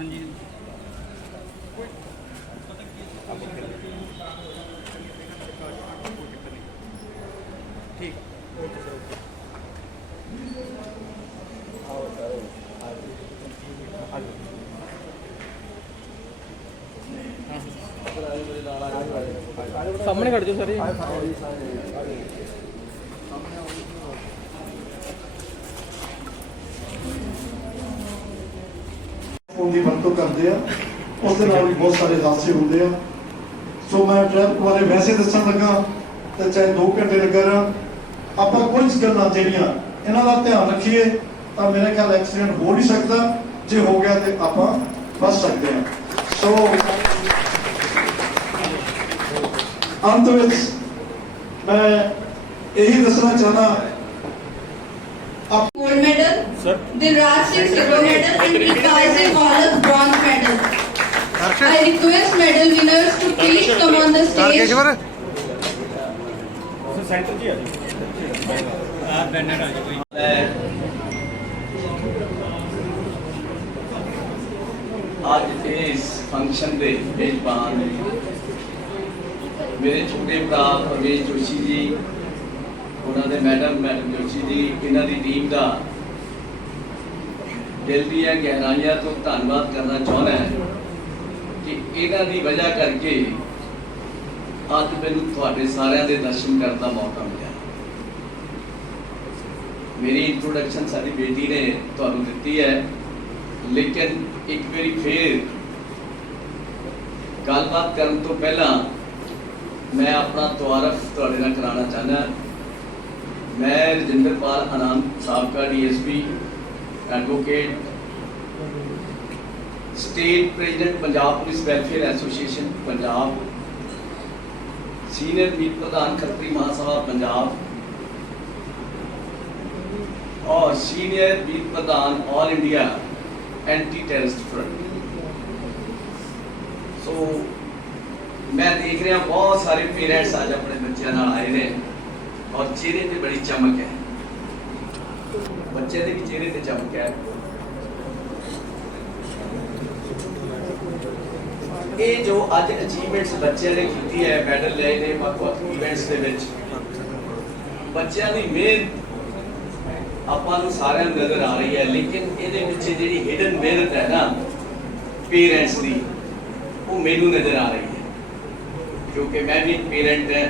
ਹਾਂਜੀ ਠੀਕ ਸਾਹਮਣੇ ਖੜ ਜਾਓ ਸਾਰੇ ਫੋਨ ਦੀ ਵਰਤੋਂ ਕਰਦੇ ਆ ਉਸ ਦੇ ਨਾਲ ਵੀ ਬਹੁਤ ਸਾਰੇ ਹਾਦਸੇ ਹੁੰਦੇ ਆ। ਸੋ ਮੈਂ ਟ੍ਰੈਫਿਕ ਬਾਰੇ ਵੈਸੇ ਦੱਸਣ ਲੱਗਾ, ਤੇ ਚਾਹੇ 2 ਘੰਟੇ ਲੱਗਾ ਰਹਾ, ਆਪਾਂ ਕੁਝ ਗੱਲਾਂ ਜਿਹੜੀਆਂ, ਇਹਨਾਂ ਦਾ ਧਿਆਨ ਰੱਖੀਏ, ਤਾਂ ਮੇਰੇ ਖਿਆਲ ਐਕਸੀਡੈਂਟ ਹੋ ਨਹੀਂ ਸਕਦਾ, ਜੇ ਹੋ ਗਿਆ ਤੇ ਆਪਾਂ ਬਚ ਸਕਦੇ ਹਾਂ। ਸੋ ਅੰਤ ਵਿੱਚ ਮੈਂ ਇਹੀ ਦੱਸਣਾ ਚਾਹਨਾ Dilraj Singh silver medal and Vikas Singh Aulat bronze medal. I request medal winners to please come on the stage. ਅੱਜ ਇਸ ਫੰਕਸ਼ਨ ਦੇ ਮੇਜ਼ਬਾਨ ਮੇਰੇ ਛੋਟੇ ਭਰਾ ਪਰਵੇਸ਼ ਜੋਸ਼ੀ ਜੀ ਉਹਨਾਂ ਦੇ ਮੈਡਮ ਮੈਡਮ ਜੋਸ਼ੀ ਜੀ ਇਹਨਾਂ ਦੀ ਟੀਮ ਦਾ ਦਿਲ ਦੀਆਂ ਗਹਿਰਾਈਆਂ ਤੋਂ ਧੰਨਵਾਦ ਕਰਨਾ ਚਾਹੁੰਦਾ ਹਾਂ ਕਿ ਇਹਨਾਂ ਦੀ ਵਜ੍ਹਾ ਕਰਕੇ ਅੱਜ ਮੈਨੂੰ ਤੁਹਾਡੇ ਸਾਰਿਆਂ ਦੇ ਦਰਸ਼ਨ ਕਰਨ ਦਾ ਮੌਕਾ ਮਿਲਿਆ। ਮੇਰੀ ਇੰਟਰੋਡਕਸ਼ਨ ਸਾਡੀ ਬੇਟੀ ਨੇ ਤੁਹਾਨੂੰ ਦਿੱਤੀ ਹੈ, ਲੇਕਿਨ ਇੱਕ ਵਾਰੀ ਫੇਰ ਗੱਲਬਾਤ ਕਰਨ ਤੋਂ ਪਹਿਲਾਂ ਮੈਂ ਆਪਣਾ ਤੁਆਰਫ ਤੁਹਾਡੇ ਨਾਲ ਕਰਾਉਣਾ ਚਾਹੁੰਦਾ ਮੈਂ ਰਜਿੰਦਰਪਾਲ ਆਨੰਦ ਸਾਬਕਾ DSP advocate state president Punjab police welfare association Punjab senior meet प्रधान खत्री महासभा पंजाब और सीनियर बीत प्रधान all India anti terrorist front so मैं देख रहा बहुत सारे पेरेंट्स आज अपने बच्चों आए हैं और चेहरे पे बड़ी चमक है। ਬੱਚੇ ਦੇ ਵੀ ਚਿਹਰੇ ਤੇ ਚਮਕ ਹੈ ਇਹ ਜੋ ਅੱਜ ਅਚੀਵਮੈਂਟਸ ਬੱਚਿਆਂ ਨੇ ਕੀਤੀ ਹੈ ਮੈਡਲ ਲਏ ਨੇ ਵੱਖ-ਵੱਖ ਇਵੈਂਟਸ ਦੇ ਵਿੱਚ ਬੱਚਿਆਂ ਦੀ ਮਿਹਨਤ ਆਪਾਂ ਨੂੰ ਸਾਰਿਆਂ ਨੂੰ ਨਜ਼ਰ ਆ ਰਹੀ ਹੈ ਲੇਕਿਨ ਇਹਦੇ ਪਿੱਛੇ ਜਿਹੜੀ ਹਿਡਨ ਮਿਹਨਤ ਹੈ ਨਾ ਪੇਰੈਂਟਸ ਦੀ ਉਹ ਮੈਨੂੰ ਨਜ਼ਰ ਆ ਰਹੀ ਹੈ ਕਿਉਂਕਿ ਮੈਂ ਵੀ ਪੇਰੈਂਟ ਹਾਂ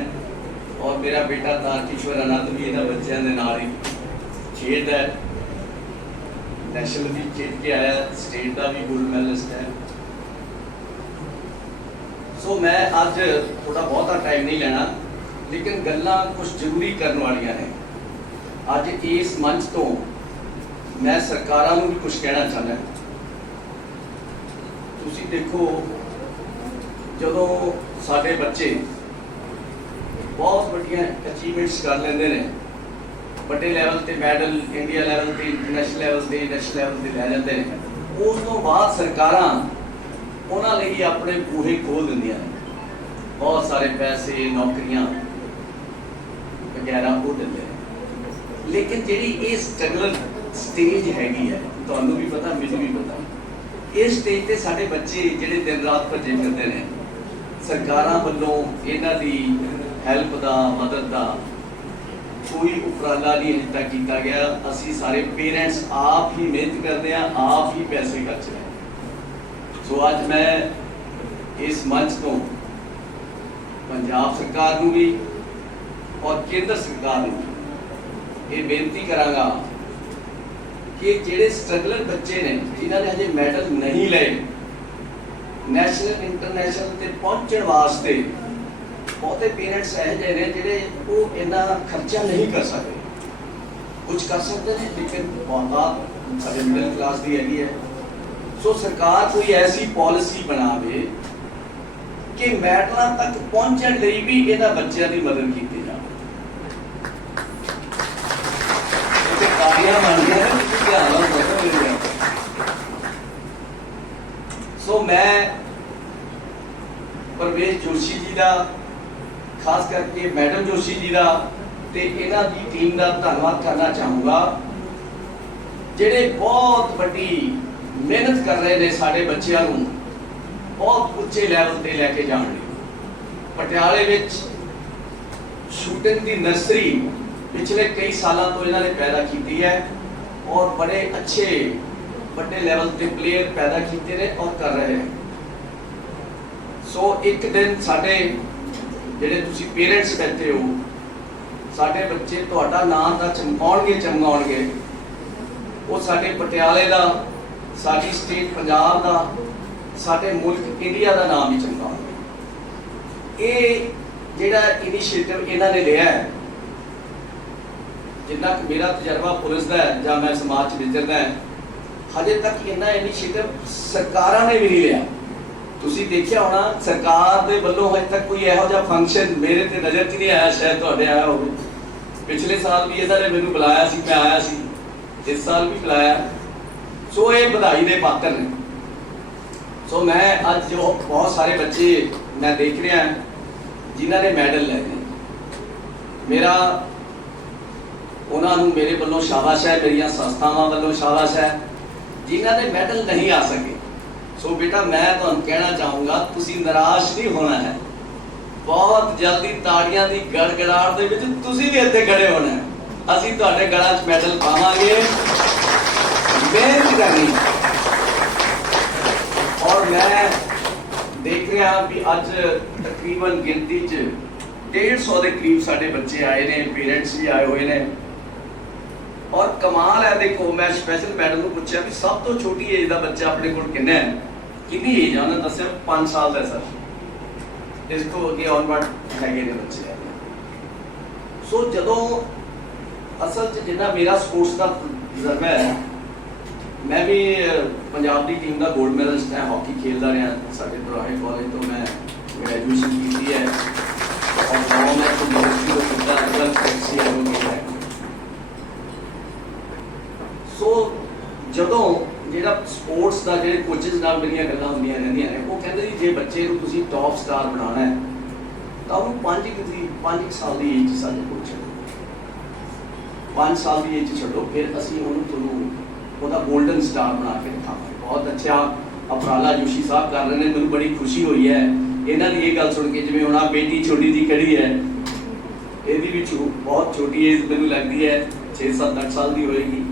ਔਰ ਮੇਰਾ ਬੇਟਾ ਤਾਰਕਿਸ਼ਵਰ ਆਨੰਦ ਵੀ ਇਹਨਾਂ ਬੱਚਿਆਂ ਦੇ ਨਾਲ ਹੀ ਖੇਡ ਹੈ। ਨੈਸ਼ਨਲ ਵੀ ਖੇਡ ਕੇ ਆਇਆ, ਸਟੇਟ ਦਾ ਵੀ ਗੋਲਡ ਮੈਡਲਿਸਟ ਹੈ। ਸੋ ਮੈਂ ਅੱਜ ਥੋੜਾ ਬਹੁਤਾ ਟਾਈਮ ਨਹੀਂ ਲੈਣਾ, ਲੇਕਿਨ ਗੱਲਾਂ ਕੁਝ ਜ਼ਰੂਰੀ ਕਰਨ ਵਾਲੀਆਂ ਨੇ। ਅੱਜ ਇਸ ਮੰਚ ਤੋਂ ਮੈਂ ਸਰਕਾਰਾਂ ਨੂੰ ਵੀ ਕੁਝ ਕਹਿਣਾ ਚਾਹੁੰਦਾ ਤੁਸੀਂ ਦੇਖੋ, ਜਦੋਂ ਸਾਡੇ ਬੱਚੇ ਬਹੁਤ ਵੱਡੀਆਂ ਅਚੀਵਮੈਂਟਸ ਕਰ ਲੈਂਦੇ ਨੇ ਵੱਡੇ ਲੈਵਲ ਤੇ ਮੈਡਲ ਇੰਡੀਆ ਲੈਵਲ ਤੇ ਇੰਟਰਨੈਸ਼ਨਲ ਲੈਵਲ ਤੇ ਨੈਸ਼ਨਲ ਲੈਵਲ ਤੇ ਲੈ ਜਾਂਦੇ ਨੇ। ਉਸ ਤੋਂ ਬਾਅਦ ਸਰਕਾਰਾਂ ਉਹਨਾਂ ਲਈ ਆਪਣੇ ਬੂਹੇ ਖੋਲ ਦਿੰਦੀਆਂ ਨੇ। ਬਹੁਤ ਸਾਰੇ ਪੈਸੇ, ਨੌਕਰੀਆਂ, ਵਗੈਰਾ ਉਹ ਦਿੰਦੇ ਨੇ। ਲੇਕਿਨ ਜਿਹੜੀ ਇਹ ਸਟਰਗਲ ਸਟੇਜ ਹੈਗੀ ਹੈ, ਤੁਹਾਨੂੰ ਵੀ ਪਤਾ, ਮੈਨੂੰ ਵੀ ਪਤਾ, ਇਸ ਸਟੇਜ ਤੇ ਸਾਡੇ ਬੱਚੇ ਜਿਹੜੇ ਦਿਨ ਰਾਤ ਭੱਜੇ ਫਿਰਦੇ ਨੇ, ਸਰਕਾਰਾਂ ਵੱਲੋਂ ਇਹਨਾਂ ਦੀ ਹੈਲਪ ਦਾ, ਮਦਦ ਦਾ ਕੋਈ ਉਪਰਾਲਾ ਨਹੀਂ ਅਜੇ ਤੱਕ ਕੀਤਾ ਗਿਆ। ਅਸੀਂ ਸਾਰੇ ਪੇਰੈਂਟਸ ਆਪ ਹੀ ਮਿਹਨਤ ਕਰਦੇ ਆ ਆਪ ਹੀ ਪੈਸੇ ਖਰਚ ਰਹੇ ਸੋ ਅੱਜ ਮੈਂ ਇਸ ਮੰਚ ਤੋਂ ਪੰਜਾਬ ਸਰਕਾਰ ਨੂੰ ਵੀ ਔਰ ਕੇਂਦਰ ਸਰਕਾਰ ਨੂੰ ਇਹ ਬੇਨਤੀ ਕਰਾਂਗਾ ਕਿ ਜਿਹੜੇ ਸਟਰਗਲਰ ਬੱਚੇ ਨੇ, ਜਿਨ੍ਹਾਂ ਨੇ ਹਜੇ ਮੈਡਲ ਨਹੀਂ ਲਏ ਨੈਸ਼ਨਲ ਇੰਟਰਨੈਸ਼ਨਲ ਤੇ ਪਹੁੰਚਣ ਵਾਸਤੇ ਬਹੁਤੇ ਪੇਰੈਂਟਸ ਇਹੋ ਜਿਹੇ ਨੇ ਜਿਹੜੇ ਉਹ ਇੰਨਾ ਖਰਚਾ ਨਹੀਂ ਕਰ ਸਕਦੇ। ਕੁਝ ਕਰ ਸਕਦੇ ਨੇ, ਲੇਕਿਨ ਬਹੁਤ ਸਾਡੇ ਮਿਡਲ ਕਲਾਸ ਦੀ ਹੈਗੀ ਹੈ। ਸੋ ਸਰਕਾਰ ਕੋਈ ਐਸੀ ਪਾਲਿਸੀ ਬਣਾਵੇ ਕਿ ਮੈਡਲਾਂ ਤੱਕ ਪਹੁੰਚਣ ਲਈ ਵੀ ਇਹਨਾਂ ਬੱਚਿਆਂ ਦੀ ਮਦਦ ਕੀਤੀ ਜਾਵੇ। ਤੇ ਕਾਰੀਆਂ ਬਣਦੀਆਂ ਨੇ, ਤੁਸੀਂ ਧਿਆਨ ਨਾਲ ਦੇਖੋ ਮੇਰੀ ਗੱਲ। ਸੋ ਮੈਂ ਪਰਵੇਸ਼ ਜੋਸ਼ੀ ਜੀ ਦਾ ਖਾਸ ਕਰਕੇ ਮੈਡਮ ਜੋਸ਼ੀ ਜੀ ਦਾ ਤੇ ਇਹਨਾਂ ਦੀ ਟੀਮ ਦਾ ਧੰਨਵਾਦ ਕਰਨਾ ਚਾਹੂੰਗਾ। ਜਿਹੜੇ ਬਹੁਤ ਵੱਡੀ ਮਿਹਨਤ ਕਰ ਰਹੇ ਨੇ ਸਾਡੇ ਬੱਚਿਆਂ ਨੂੰ, ਬਹੁਤ ਉੱਚੇ ਲੈਵਲ ਤੇ ਲੈ ਕੇ ਜਾਣ ਲਈ। ਪਟਿਆਲੇ ਵਿੱਚ ਸ਼ੂਟਿੰਗ ਦੀ ਨਰਸਰੀ ਪਿਛਲੇ ਕਈ ਸਾਲਾਂ ਤੋਂ ਇਹਨਾਂ ਨੇ ਪੈਦਾ ਕੀਤੀ ਹੈ ਔਰ ਬੜੇ ਅੱਛੇ, ਵੱਡੇ ਲੈਵਲ ਤੇ ਪਲੇਅਰ ਪੈਦਾ ਕੀਤੇ ਨੇ ਔਰ ਕਰ ਰਹੇ ਨੇ। ਸੋ ਇੱਕ ਦਿਨ ਸਾਡੇ ਜਿਹੜੇ ਤੁਸੀਂ ਪੇਰੈਂਟਸ ਬੈਠੇ ਹੋ, ਸਾਡੇ ਬੱਚੇ ਤੁਹਾਡਾ ਨਾਮ ਤਾਂ ਚਮਕਾਉਣਗੇ ਚਮਕਾਉਣਗੇ ਉਹ ਸਾਡੇ ਪਟਿਆਲੇ ਦਾ, ਸਾਡੀ ਸਟੇਟ ਪੰਜਾਬ ਦਾ, ਸਾਡੇ ਮੁਲਕ ਇੰਡੀਆ ਦਾ ਨਾਮ ਵੀ ਚਮਕਾਉਣਗੇ। ਇਹ ਜਿਹੜਾ ਇਨੀਸ਼ੀਏਟਿਵ ਇਹਨਾਂ ਨੇ ਲਿਆ ਹੈ, ਜਿੰਨਾ ਕੁ ਮੇਰਾ ਤਜਰਬਾ ਪੁਲਿਸ ਦਾ ਹੈ, ਜਾਂ ਮੈਂ ਸਮਾਜ 'ਚ ਵਿਚਰਦਾ ਹੈ, ਹਜੇ ਤੱਕ ਇਹਨਾਂ ਇਨੀਸ਼ੀਏਟਿਵ ਸਰਕਾਰਾਂ ਨੇ ਵੀ ਨਹੀਂ ਲਿਆ। ਤੁਸੀਂ ਦੇਖਿਆ ਹੋਣਾ, ਸਰਕਾਰ ਦੇ ਵੱਲੋਂ ਹਜੇ ਤੱਕ ਕੋਈ ਇਹੋ ਜਿਹਾ ਫੰਕਸ਼ਨ ਮੇਰੇ ਤੇ ਨਜ਼ਰ 'ਚ ਨਹੀਂ ਆਇਆ, ਸ਼ਾਇਦ ਤੁਹਾਡੇ ਆਇਆ ਹੋਵੇ। ਪਿਛਲੇ ਸਾਲ ਵੀ ਇਹਨਾਂ ਨੇ ਮੈਨੂੰ ਬੁਲਾਇਆ ਸੀ, ਮੈਂ ਆਇਆ ਸੀ। ਇਸ ਸਾਲ ਵੀ ਬੁਲਾਇਆ। ਸੋ ਇਹ ਵਧਾਈ ਦੇ ਪਾਤਰ ਨੇ। ਸੋ ਮੈਂ ਅੱਜ ਜੋ ਬਹੁਤ ਸਾਰੇ ਬੱਚੇ ਮੈਂ ਦੇਖ ਰਿਹਾ, ਜਿਨ੍ਹਾਂ ਨੇ ਮੈਡਲ ਲਏ ਨੇ। ਮੇਰਾ, ਉਹਨਾਂ ਨੂੰ ਮੇਰੇ ਵੱਲੋਂ ਸ਼ਾਬਾਸ਼ ਹੈ, ਮੇਰੀਆਂ ਸੰਸਥਾਵਾਂ ਵੱਲੋਂ ਸ਼ਾਬਾਸ਼ ਹੈ। ਜਿਨ੍ਹਾਂ ਨੇ ਮੈਡਲ ਨਹੀਂ ਆ ਸਕੇ ਸੋ ਬੇਟਾ, ਮੈਂ ਤੁਹਾਨੂੰ ਕਹਿਣਾ ਚਾਹੂੰਗਾ, ਤੁਸੀਂ ਨਿਰਾਸ਼ ਨਹੀਂ ਹੋਣਾ ਹੈ। ਬਹੁਤ ਜਲਦੀ ਤਾੜੀਆਂ ਦੀ ਗੜਗੜਾਹਟ ਦੇ ਵਿੱਚ ਤੁਸੀਂ ਵੀ ਇੱਥੇ ਖੜੇ ਹੋਣਾ ਹੈ। ਅਸੀਂ ਤੁਹਾਡੇ ਗਲਾਂ 'ਚ ਮੈਡਲ ਪਾਵਾਂਗੇ। ਮਿਹਨਤ ਕਰਨੀ ਔਰ ਮੈਂ ਦੇਖ ਰਿਹਾ ਵੀ ਅੱਜ ਤਕਰੀਬਨ ਗਿਣਤੀ 'ਚ 150 ਦੇ ਕਰੀਬ ਸਾਡੇ ਬੱਚੇ ਆਏ ਨੇ, ਪੇਰੈਂਟਸ ਵੀ ਆਏ ਹੋਏ ਨੇ। ਔਰ ਕਮਾਲ ਹੈ, ਦੇਖੋ, ਮੈਂ ਸਪੈਸ਼ਲ ਮੈਡਮ ਨੂੰ ਪੁੱਛਿਆ ਵੀ ਸਭ ਤੋਂ ਛੋਟੀ ਏਜ ਦਾ ਬੱਚਾ ਆਪਣੇ ਕੋਲ ਕਿੰਨਾ ਹੈ? ਕਿੰਨੀ ਏਜ ਆ? ਉਹਨਾਂ ਦੱਸਿਆ 5 ਸਾਲ ਦਾ ਸਰ। ਇਸ ਤੋਂ ਅੱਗੇ ਆਨਵਰਡ ਹੈਗੇ ਨੇ ਬੱਚੇ। ਸੋ ਜਦੋਂ ਅਸਲ 'ਚ ਜਿੰਨਾ ਮੇਰਾ ਸਪੋਰਟਸ ਦਾ ਤਜਰਬਾ ਹੈ, ਮੈਂ ਵੀ ਪੰਜਾਬ ਦੀ ਟੀਮ ਦਾ 골ਡ ਮੈਡਲਿਸਟ ਹਾਂ ਹਾਕੀ ਖੇਡਦਾ ਰਿਹਾ ਸਾਡੇ ਬਰਾਹੇ ਕਾਲਜ ਤੋਂ ਮੈਂ ਗ੍ਰੈਜੂਏਸ਼ਨ ਕੀਤੀ ਹੈ। ਔਰ ਮੈਂ ਤੋਂ ਕੀਤਾ ਅਗਰ ਟੈਕਸੀ ਆਉਂਦੀ ਹੈ ਸੋ ਜਦੋਂ ਜਿਹੜਾ ਸਪੋਰਟਸ ਦਾ ਜਿਹੜੇ ਕੋਚਸ ਨਾਲ ਮੇਰੀਆਂ ਗੱਲਾਂ ਹੁੰਦੀਆਂ ਰਹਿੰਦੀਆਂ ਨੇ, ਉਹ ਕਹਿੰਦੇ ਜੀ, ਜੇ ਬੱਚੇ ਨੂੰ ਤੁਸੀਂ ਟੌਪ ਸਟਾਰ ਬਣਾਉਣਾ ਹੈ, ਤਾਂ ਉਹਨੂੰ 5 ਦੀ 5 ਸਾਲ ਦੀ ਏਜ 'ਚ ਸਾਡੇ ਕੋਲ ਛੱਡੋ। 5 ਸਾਲ ਦੀ ਏਜ 'ਚ ਛੱਡੋ, ਫਿਰ ਅਸੀਂ ਉਹਨੂੰ ਤੁਹਾਨੂੰ ਉਹਦਾ 골ਡਨ ਸਟਾਰ ਬਣਾ ਕੇ ਦਿਖਾਵਾਂਗੇ। ਬਹੁਤ ਅੱਛਾ ਅਪਰਾਲਾ ਜੋਸ਼ੀ ਸਾਹਿਬ ਕਰ ਰਹੇ ਨੇ, ਮੈਨੂੰ ਬੜੀ ਖੁਸ਼ੀ ਹੋਈ ਹੈ। ਇਹਨਾਂ ਦੀ ਇਹ ਗੱਲ ਸੁਣ ਕੇ ਜਿਵੇਂ ਹੁਣ ਆ ਬੇਟੀ ਛੋਟੀ ਜੀ ਖੜੀ ਹੈ, ਇਹਦੀ ਵੀ ਬਹੁਤ ਛੋਟੀ ਏਜ ਮੈਨੂੰ ਲੱਗਦੀ ਹੈ 6-7 8 ਸਾਲ ਦੀ ਹੋਏਗੀ।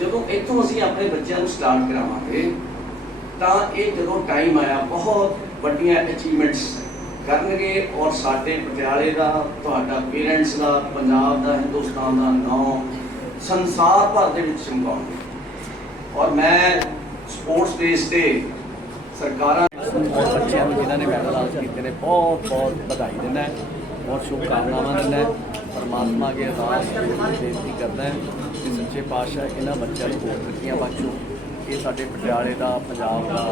ਜਦੋਂ ਇੱਥੋਂ ਅਸੀਂ ਆਪਣੇ ਬੱਚਿਆਂ ਨੂੰ ਸਟਾਰਟ ਕਰਾਵਾਂਗੇ, ਤਾਂ ਇਹ ਜਦੋਂ ਟਾਈਮ ਆਇਆ, ਬਹੁਤ ਵੱਡੀਆਂ ਅਚੀਵਮੈਂਟਸ ਕਰਨਗੇ ਔਰ ਸਾਡੇ ਪਟਿਆਲੇ ਦਾ, ਤੁਹਾਡਾ ਪੇਰੈਂਟਸ ਦਾ, ਪੰਜਾਬ ਦਾ, ਹਿੰਦੁਸਤਾਨ ਦਾ ਨਾਮ ਸੰਸਾਰ ਭਰ ਦੇ ਵਿੱਚ ਚਮਕਾਉਣਗੇ ਔਰ ਮੈਂ ਸਪੋਰਟਸ ਬੇਸ ਤੇ ਸਰਕਾਰਾਂ ਬੱਚਿਆਂ ਨੂੰ ਜਿਨ੍ਹਾਂ ਨੇ ਮੈਡਲ ਹਾਸਲ ਕੀਤੇ ਨੇ ਬਹੁਤ ਬਹੁਤ ਵਧਾਈ ਦਿੰਦਾ ਹੈ ਔਰ ਸ਼ੁਭਕਾਮਨਾਵਾਂ ਦਿੰਦਾ ਪਰਮਾਤਮਾ ਅੱਗੇ ਅਰਦਾਸ ਬੇਨਤੀ ਕਰਦਾ ਹੈ ਕਿ ਸੱਚੇ ਪਾਤਸ਼ਾਹ ਇਹਨਾਂ ਬੱਚਿਆਂ ਨੂੰ ਹੋਰ ਤਰੱਕੀਆਂ ਬਖਸ਼ੋ। ਇਹ ਸਾਡੇ ਪਟਿਆਲੇ ਦਾ ਪੰਜਾਬ ਦਾ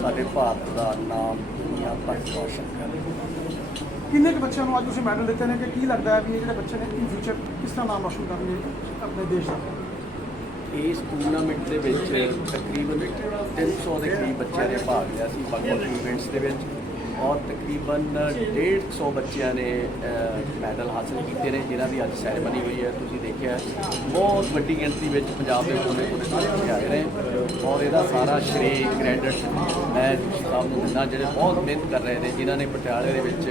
ਸਾਡੇ ਭਾਰਤ ਦਾ ਨਾਮ ਦੁਨੀਆ ਤੱਕ ਰੋਸ਼ਨ ਕਰੇ। ਕਿੰਨੇ ਕੁ ਬੱਚਿਆਂ ਨੂੰ ਅੱਜ ਤੁਸੀਂ ਮੈਡਲ ਦਿੱਤੇ ਨੇ ਕਿ ਕੀ ਲੱਗਦਾ ਹੈ ਵੀ ਇਹ ਜਿਹੜੇ ਬੱਚੇ ਨੇ ਇਨ ਫਿਊਚਰ ਕਿਸ ਤਰ੍ਹਾਂ ਨਾਮ ਰੋਸ਼ਨ ਕਰਨਗੇ ਆਪਣੇ ਦੇਸ਼ ਦਾ? ਇਸ ਟੂਰਨਾਮੈਂਟ ਦੇ ਵਿੱਚ ਤਕਰੀਬਨ 300 ਦੇ ਕਰੀਬ ਬੱਚਿਆਂ ਨੇ ਭਾਗ ਲਿਆ ਸੀ ਵੱਖ-ਵੱਖ ਇਵੈਂਟਸ ਦੇ ਵਿੱਚ। ਔਰ ਤਕਰੀਬਨ 150 ਬੱਚਿਆਂ ਨੇ ਮੈਡਲ ਹਾਸਲ ਕੀਤੇ ਨੇ, ਜਿਨ੍ਹਾਂ ਦੀ ਅੱਜ ਸੈਰੇਮਨੀ ਹੋਈ ਹੈ। ਤੁਸੀਂ ਦੇਖਿਆ ਬਹੁਤ ਵੱਡੀ ਗਿਣਤੀ ਵਿੱਚ ਪੰਜਾਬ ਦੇ ਕੋਨੇ ਕੋਨੇ ਤੋਂ ਬੱਚੇ ਆਏ ਨੇ। ਔਰ ਇਹਦਾ ਸਾਰਾ ਸ਼੍ਰੇ ਕ੍ਰੈਡਿਟ ਮੈਂ ਸਾਹਿਬ ਨੂੰ ਦਿੰਦਾ, ਜਿਹੜੇ ਬਹੁਤ ਮਿਹਨਤ ਕਰ ਰਹੇ ਨੇ, ਜਿਨ੍ਹਾਂ ਨੇ ਪਟਿਆਲੇ ਦੇ ਵਿੱਚ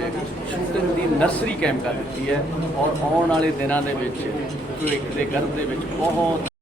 ਸ਼ੂਟਿੰਗ ਦੀ ਨਰਸਰੀ ਕੈਂਪ ਕਰ ਦਿੱਤੀ ਹੈ। ਔਰ ਆਉਣ ਵਾਲੇ ਦਿਨਾਂ ਦੇ ਵਿੱਚ, ਭਵਿੱਖ ਦੇ ਗਰਭ ਦੇ ਵਿੱਚ ਬਹੁਤ